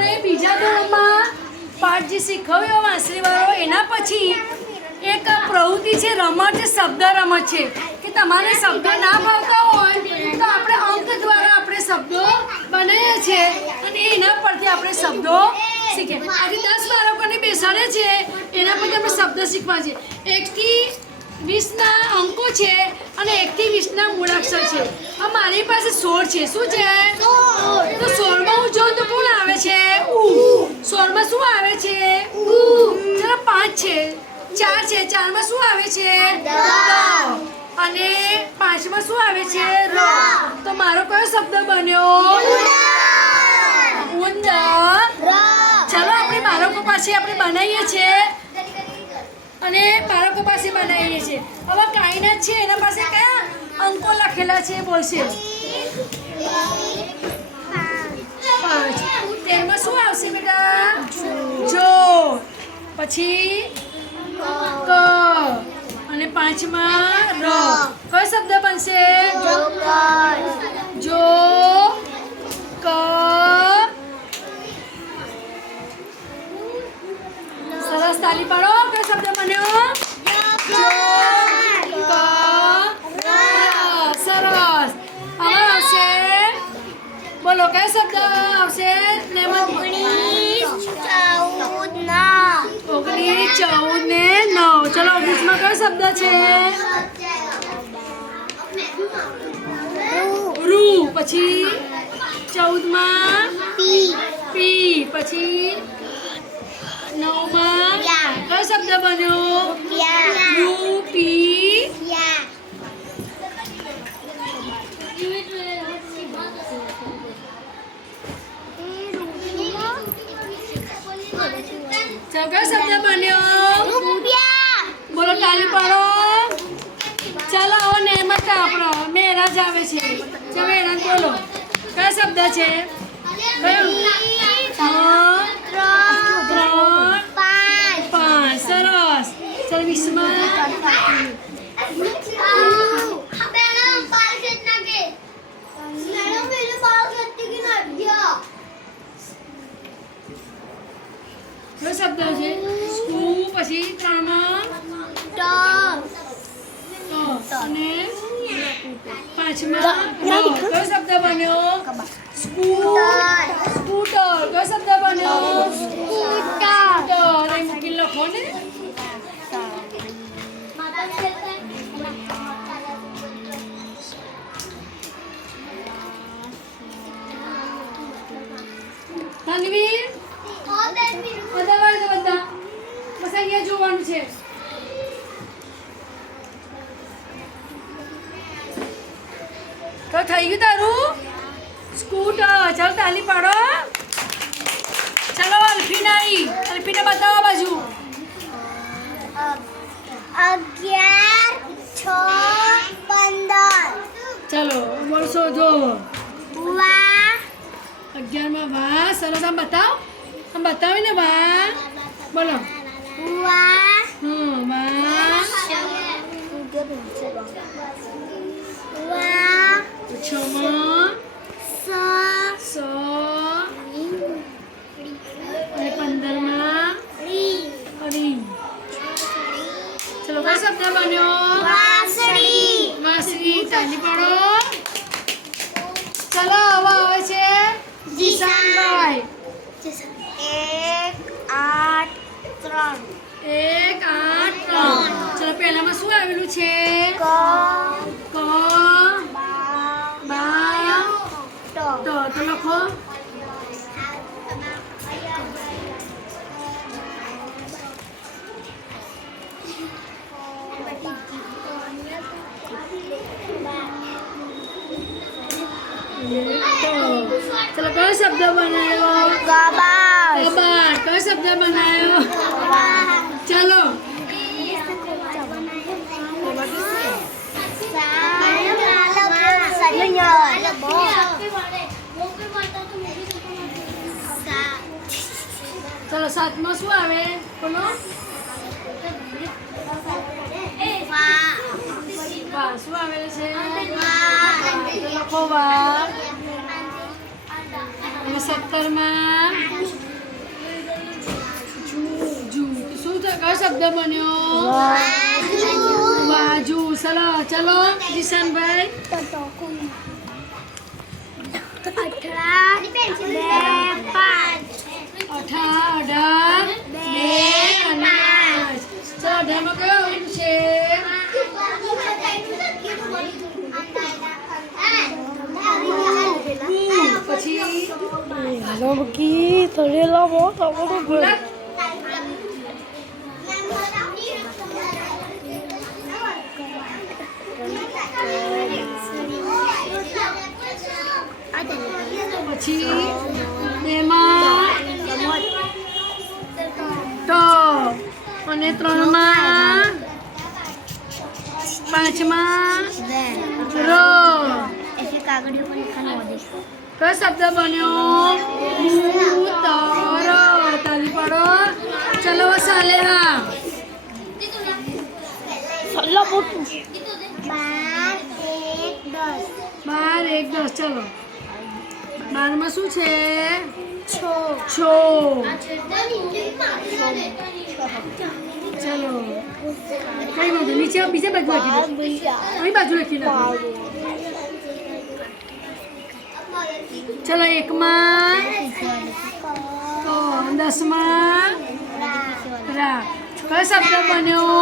આપણે બીજા ધોરણમાં પાઠ જે શીખવ્યો વાંસળીવાળો એના પછી એક પ્રવૃત્તિ છે રમત શબ્દ રમત છે કે તમારે શબ્દો ના ભાવતા હોય તો આપણે અંક દ્વારા આપણે શબ્દો બનાવીએ છીએ અને એના પરથી આપણે શબ્દો શીખીએ. આજે 10 બાળકોને બેસાડે છે એના પરથી આપણે શબ્દ શીખવા છે. 1 થી 20 અંકો છે અને 1 થી 20 મૂળાક્ષર છે. મારી પાસે 16 છે. શું છે? તો 16 હું જોઉં તો કોણ આવે છે? ઉ. 16 શું આવે છે? ઉ. ચલો 5 છે, 4 છે, 4 શું આવે છે? દ. અને 5 શું આવે છે? ર. તો મારો કયો શબ્દ બન્યો? ઉંદર. ચલો આપણે બાળકો પાસે આપણે બનાવીએ છીએ અને બાળકો પાસે બનાવીએ છીએ. હવે કાયનાત છે એના પાસે કયા અંકો લખેલા છે બોલશે? 5. તેમાં શું આવશે બેટા? જો. પછી ક અને 5માં ર. કયો શબ્દ બનશે? જો ક. સરસ તાલી પાડો. કયો શબ્દ બન્યો? સરસ. હવે આવશે બોલો કયો શબ્દ આવશે? 19, 14 ને 9. ચલો 19માં કયો શબ્દ છે? રૂ. પછી 14માં પી. પછી 9માં કયો શબ્દ બન્યો? રૂપી. કયો શબ્દ બન્યો? બોલો તાલી પાડો. ચાલો હવે નેમત આપણો મેરાજ આવે છે. ચાલો મેરાજ બોલો કયો શબ્દ છે? કયો? 3, 5. સરસ. ચાલો 20માં કયો શબ્દ છે? સ્કૂ. પછી 3માં અને 5માં કયો શબ્દ બન્યો? સ્કૂટર. કયો શબ્દ બન્યો? સ્કૂટર. મૂકી લખો ને. તનવીર બધા બસ અહીંયા જોવાનું છે. તો થઈ ગયું તારું સ્કૂટર. ચાલો તાલી પાડો. ચાલો અલ્ફીને બતાવો બાજુ. 11, 6, 15. ચાલો બોલ શોધો. 11માં 11 વાહ. સરસ. આમ બતાવીને વાહ બોલો. વાહ. વાહ. 6માં સ. અને 15માં હરી. ચલો કયો શબ્દ બન્યો? વાંસળી. તાલી પાડો. ચલો હવે આવે છે જીશાનભાઈ. 1, 8, 3. ચલો પહેલામાં શું આવેલું છે? ક. બા. તો લખો. ચલો કયો શબ્દ બનાવ્યો? કબાટ. કયો શબ્દ બનાવ્યો? ચલો ચલો 7માં શું આવે બોલો? વાહ. શું આવેલું છે? લખો વાહ. અને 17માં જુ શું કયો શબ્દ બન્યો બાજુ ચલો જીશાનભાઈ 18 અનાજ ચલો 18માં કયો છે પછી તળેલા મોટા મોટા પછી એમાં તો અને 3માં 5માં રો કયો શબ્દ બન્યો ઉતરો તાલી પાડો ચલો સાલેરા 12 1 10 ચલો 12માં શું છે છો ચલો કઈ બાજુ નીચે બીજા બાજુ લખી દો અહીં બાજુ લખી દો ચલો 1માં તો 10માં રા કયો શબ્દ બન્યો